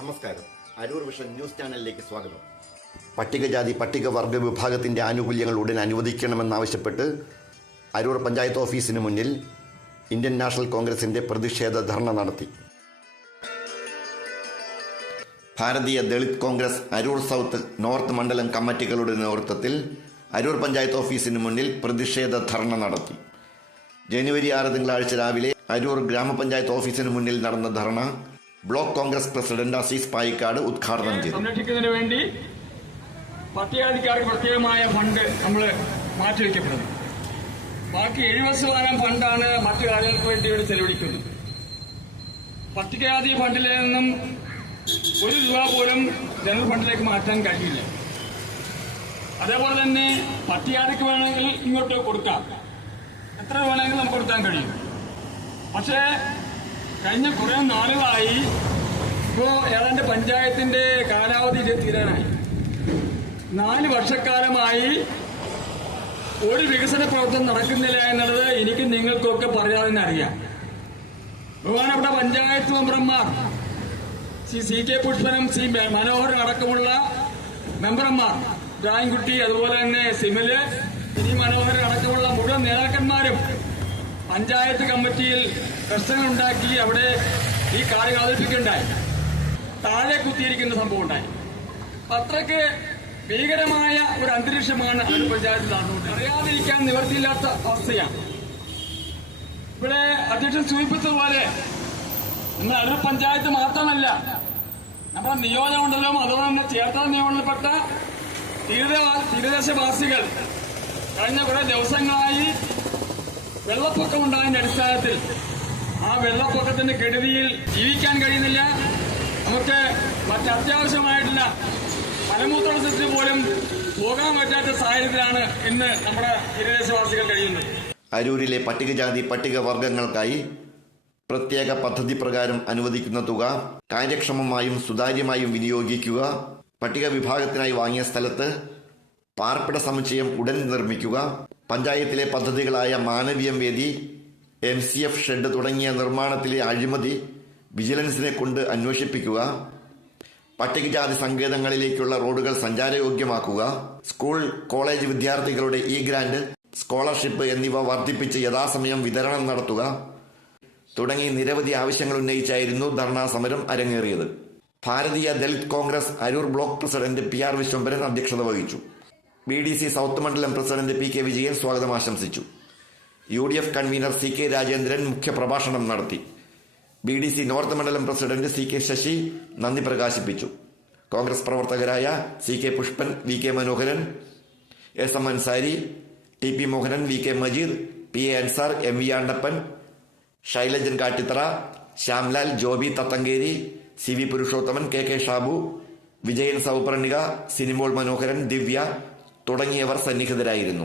നമസ്കാരം. Aroor vision news ചാനലിലേക്ക് സ്വാഗതം. പട്ടികജാതി പട്ടികവർഗ വിഭാഗത്തിന്റെ ആനുകൂല്യങ്ങൾ ഉടൻ അനുവദിക്കണമെന്നാവശ്യപ്പെട്ട് അരൂർ പഞ്ചായത്ത് ഓഫീസിന് മുന്നിൽ ഇന്ത്യൻ നാഷണൽ കോൺഗ്രസിന്റെ പ്രതിഷേധ ധർണ നടത്തി. ഭാരതീയ Dalit Congress Aroor south north മണ്ഡലം കമ്മിറ്റികളുടെ നേതൃത്വത്തിൽ അരൂർ പഞ്ചായത്ത് ഓഫീസിന് മുന്നിൽ പ്രതിഷേധ ധർണ നടത്തി. ജനുവരി 6 തിങ്കളാഴ്ച രാവിലെ അരൂർ ഗ്രാമപഞ്ചായത്ത് ഓഫീസിന് മുന്നിൽ നടന്ന ധർണ ബ്ലോക്ക് കോൺഗ്രസ് പ്രസിഡന്റ് അസീസ് പായിക്കാട് ഉദ്ഘാടനം ചെയ്തു. സംരക്ഷിക്കുന്നതിന് വേണ്ടി പട്ടികജാതിക്കാർക്ക് പ്രത്യേകമായ ഫണ്ട് നമ്മൾ മാറ്റിവെക്കപ്പെടുന്നു. ബാക്കി 70% ഫണ്ടാണ് മറ്റു കാര്യങ്ങൾക്ക് വേണ്ടി ഇവിടെ ചെലവഴിക്കുന്നത്. പട്ടികജാതി ഫണ്ടിൽ നിന്നും ₹1 പോലും ജനറൽ ഫണ്ടിലേക്ക് മാറ്റാൻ കഴിയില്ല. അതേപോലെ തന്നെ പട്ടികജാതിക്ക് വേണമെങ്കിൽ ഇങ്ങോട്ട് കൊടുക്കാം, എത്ര വേണമെങ്കിൽ നമുക്ക് കൊടുക്കാൻ കഴിയും. പക്ഷേ കഴിഞ്ഞ കുറെ നാളുകളായി ഇപ്പോ ഏതാണ്ട് പഞ്ചായത്തിന്റെ കാലാവധി തീരാനായി. 4 വർഷക്കാലമായി ഒരു വികസന പ്രവർത്തനം നടക്കുന്നില്ല എന്നുള്ളത് എനിക്ക് നിങ്ങൾക്കൊക്കെ പറയാതെ അറിയാം. ബഹുമാനപ്പെട്ട പഞ്ചായത്ത് മെമ്പർമാർ സി കെ പുഷ്പനും സി മനോഹരൻ അടക്കമുള്ള മെമ്പർമാർ, ജാൻകുട്ടി, അതുപോലെ തന്നെ സിമല്, ഇനി മനോഹരൻ അടക്കമുള്ള മുഴുവൻ നേതാക്കന്മാരും പഞ്ചായത്ത് കമ്മിറ്റിയിൽ പ്രശ്നങ്ങളുണ്ടാക്കി അവിടെ ഈ കാര്യം അവതരിപ്പിക്കുകയുണ്ടായി. താഴെ കുത്തിയിരിക്കുന്ന സംഭവം ഉണ്ടായി. അത്രയ്ക്ക് ഭീകരമായ ഒരു അന്തരീക്ഷമാണ് ഒരു പഞ്ചായത്തിൽ നടന്നുകൊണ്ട് അറിയാതിരിക്കാൻ നിവർത്തിയില്ലാത്ത അവസ്ഥയാണ്. ഇവിടെ അധ്യക്ഷൻ സൂചിപ്പിച്ചതുപോലെ ഇന്ന് അരൂർ പഞ്ചായത്ത് മാത്രമല്ല, നമ്മുടെ നിയോജകമണ്ഡലവും അതോടൊപ്പം ചേർത്തല നിയമങ്ങളിൽപ്പെട്ട തീരദേശവാസികൾ കഴിഞ്ഞ കുറെ ദിവസങ്ങളായി വെള്ളപ്പൊക്കമുണ്ടായതിന്റെ അടിസ്ഥാനത്തിൽ ആ വെള്ളപ്പൊക്കത്തിന്റെ കെടുതിയിൽ ജീവിക്കാൻ കഴിയുന്നില്ല. നമുക്ക് മറ്റത്യാവശ്യമായിട്ടുള്ള മലമൂത്ര വിസർജനത്തിന് പോലും പോകാൻ പറ്റാത്ത സാഹചര്യത്തിലാണ് ഇന്ന് നമ്മുടെ തീരദേശവാസികൾ കഴിയുന്നത്. അരൂരിലെ പട്ടികജാതി പട്ടികവർഗങ്ങൾക്കായി പ്രത്യേക പദ്ധതി പ്രകാരം അനുവദിക്കുന്ന തുക കാര്യക്ഷമമായും സുതാര്യമായും വിനിയോഗിക്കുക, പട്ടിക വിഭാഗത്തിനായി വാങ്ങിയ സ്ഥലത്ത് പാർപ്പിട സമുച്ചയം ഉടൻ നിർമ്മിക്കുക, പഞ്ചായത്തിലെ പദ്ധതികളായ മാനവീയം വേദി, MCF ഷെഡ് തുടങ്ങിയ നിർമ്മാണത്തിലെ അഴിമതി വിജിലൻസിനെ കൊണ്ട് അന്വേഷിപ്പിക്കുക, പട്ടികജാതി സങ്കേതങ്ങളിലേക്കുള്ള റോഡുകൾ സഞ്ചാരയോഗ്യമാക്കുക, സ്കൂൾ കോളേജ് വിദ്യാർത്ഥികളുടെ ഗ്രാന്റ്, സ്കോളർഷിപ്പ് എന്നിവ വർദ്ധിപ്പിച്ച് യഥാസമയം വിതരണം നടത്തുക തുടങ്ങി നിരവധി ആവശ്യങ്ങൾ ഉന്നയിച്ചായിരുന്നു ധർണാ സമരം അരങ്ങേറിയത്. Bharatiya Dalit Congress Aroor block president PR Viswambharan അധ്യക്ഷത വഹിച്ചു. BDC സൗത്ത് മണ്ഡലം പ്രസിഡന്റ് PK വിജയൻ സ്വാഗതം ആശംസിച്ചു. UDF കൺവീനർ CK രാജേന്ദ്രൻ മുഖ്യപ്രഭാഷണം നടത്തി. BDC നോർത്ത് മണ്ഡലം പ്രസിഡന്റ് CK ശശി നന്ദി പ്രകാശിപ്പിച്ചു. കോൺഗ്രസ് പ്രവർത്തകരായ CK പുഷ്പൻ, VK മനോഹരൻ, SM Ansari, TP Mohanan, VK Majeed, PA Ansar, MV Andappan, Shailajan Kattithara, Shyamlal, Joby തത്തങ്കേരി, CV Purushothaman, KK Shabu, Vijayan സൗപ്രണിക, Sinimol മനോഹരൻ, ദിവ്യ തുടങ്ങിയവർ സന്നിഹിതരായിരുന്നു.